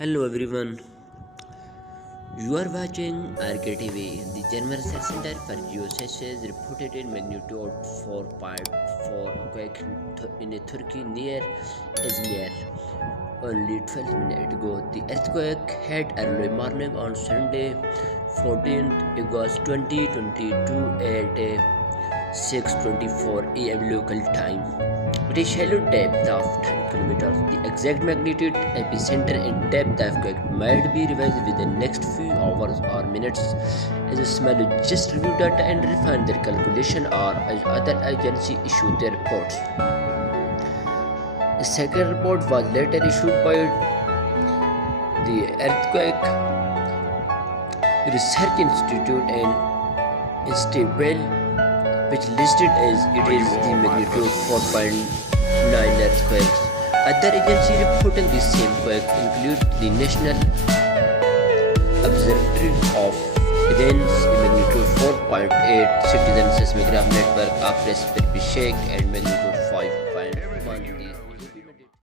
Hello everyone, you are watching RKTV. The German Research Center for Geosciences reported a magnitude 4.4 quake in Turkey near Izmir. Only 12 minutes ago, the earthquake hit early morning on Sunday, 14th August 2022 at 6:24 a.m. local time. It is shallow depth of 10 kilometers. The exact magnitude, epicenter, and depth of quake might be revised within the next few hours or minutes as seismologists review data and refine their calculation or as other agencies issue their reports. A second report was later issued by the Earthquake Research Institute and Istanbul, which listed as it is the magnitude 4.9 earthquakes. Other agencies reporting the same quake include the National Observatory of Athens, magnitude 4.8, citizen-seismograph network of RaspberryShake, and magnitude 5.